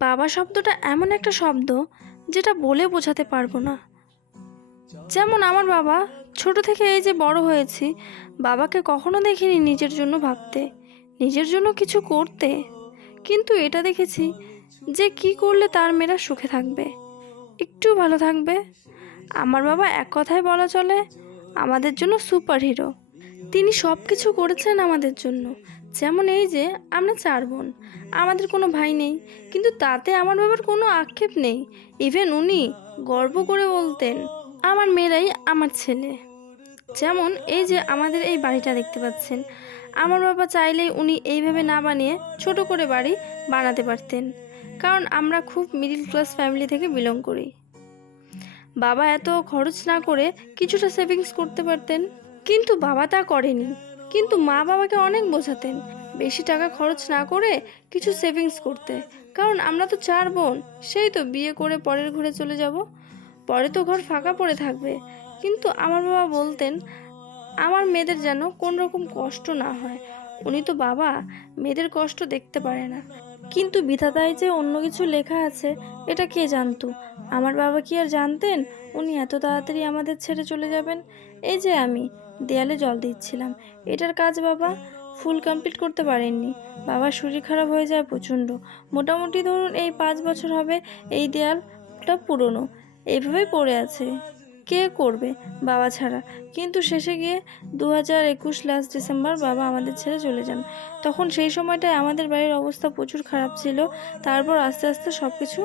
বাবা শব্দটা এমন একটা শব্দ যেটা বলে বোঝাতে পারবো না। যেমন আমার বাবা, ছোট থেকে এই যে বড় হয়েছি, বাবাকে কখনো দেখিনি নিজের জন্য ভাবতে, নিজের জন্য কিছু করতে। কিন্তু এটা দেখেছি যে কি করলে তার মেয়েরা সুখে থাকবে, একটু ভালো থাকবে। আমার বাবা এক কথায় বলা চলে আমাদের জন্য সুপার হিরো। তিনি সব কিছু করেছেন আমাদের জন্য। যেমন এই যে আমরা 4 বোন, আমাদের কোনো ভাই নেই, কিন্তু তাতে আমার বাবার কোনো আক্ষেপ নেই। ইভেন উনি গর্ব করে বলতেন আমার মেয়েরাই আমার ছেলে। যেমন এই যে আমাদের এই বাড়িটা দেখতে পাচ্ছেন, আমার বাবা চাইলেই উনি এইভাবে না বানিয়ে ছোট করে বাড়ি বানাতে পারতেন, কারণ আমরা খুব মিডল ক্লাস ফ্যামিলি থেকে বিলং করি। বাবা এত খরচ না করে কিছুটা সেভিংস করতে পারতেন, কিন্তু বাবা তা করেনি। কিন্তু মা বাবাকে অনেক বোঝাতেন বেশি টাকা খরচ না করে কিছু সেভিংস করতে, কারণ আমরা তো 4 বোন, সেই তো বিয়ে করে পরের ঘরে চলে যাব, পরে তো ঘর ফাঁকা পড়ে থাকবে। কিন্তু আমার বাবা বলতেন আমার মেয়েদের যেন কোন রকম কষ্ট না হয়। উনি তো বাবা, মেয়েদের কষ্ট দেখতে পারে না। কিন্তু বিধাতায় যে অন্য কিছু লেখা আছে এটা কে জানতো? আমার বাবা কি আর জানতেন উনি এত তাড়াতাড়ি আমাদের ছেড়ে চলে যাবেন? এই যে আমি দেয়ালে জল দিচ্ছিলাম, এটার কাজ বাবা ফুল কমপ্লিট করতে পারেননি। বাবার শরীর খারাপ হয়ে যায় প্রচণ্ড। মোটামুটি ধরুন এই 5 বছর হবে এই দেয়ালটা পুরনো, এইভাবেই পড়ে আছে। কে করবে বাবা ছাড়া? কিন্তু শেষে গিয়ে 2021 লাস্ট ডিসেম্বর বাবা আমাদের ছেড়ে চলে যান। তখন সেই সময়টায় আমাদের বাড়ির অবস্থা প্রচুর খারাপ ছিল। তারপর আস্তে আস্তে সব কিছু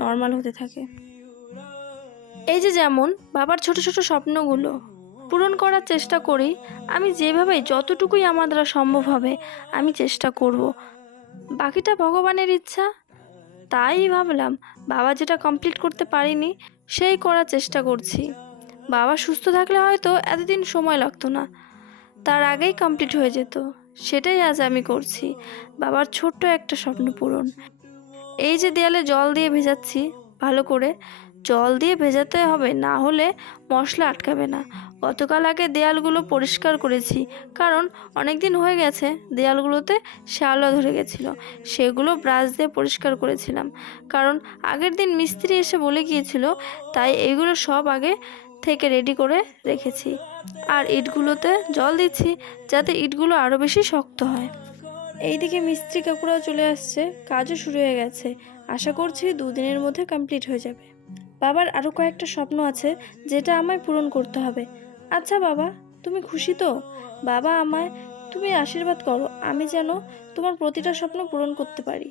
নর্মাল হতে থাকে। এই যে যেমন বাবার ছোট ছোট স্বপ্নগুলো পূরণ করার চেষ্টা করি। আমি যেভাবে যতটুকুই আমার দ্বারা সম্ভব হবে আমি চেষ্টা করব, বাকিটা ভগবানের ইচ্ছা। তাই ভাবলাম বাবা যেটা কমপ্লিট করতে পারিনি সেই করার চেষ্টা করছি। বাবা সুস্থ থাকলে হয়তো এতদিন সময় লাগতো না, তার আগেই কমপ্লিট হয়ে যেত। সেটাই আজ আমি করছি, বাবার ছোট্ট একটা স্বপ্ন পূরণ। এই যে দেয়ালে জল দিয়ে ভেজাচ্ছি, ভালো করে জল দিয়ে ভেজাতে হবে, না হলে মশলা আটকাবে না। গতকাল আগে দেয়ালগুলো পরিষ্কার করেছি, কারণ অনেক দিন হয়ে গেছে দেয়ালগুলোতে শ্যাওলা ধরে গেছিলো, সেগুলো ব্রাশ দিয়ে পরিষ্কার করেছিলাম। কারণ আগের দিন মিস্ত্রি এসে বলে গিয়েছিল, তাই এইগুলো সব আগে থেকে রেডি করে রেখেছি। আর ইটগুলোতে জল দিচ্ছি যাতে ইটগুলো আরও বেশি শক্ত হয়। এইদিকে মিস্ত্রি কাকুরাও চলে আসছে, কাজও শুরু হয়ে গেছে। আশা করছি 2 দিনের মধ্যে কমপ্লিট হয়ে যাবে। বাবার আরও কয়েকটা স্বপ্ন আছে যেটা আমায় পূরণ করতে হবে। আচ্ছা বাবা, তুমি খুশি তো? বাবা আমায় তুমি আশীর্বাদ করো আমি যেন তোমার প্রতিটা স্বপ্ন পূরণ করতে পারি।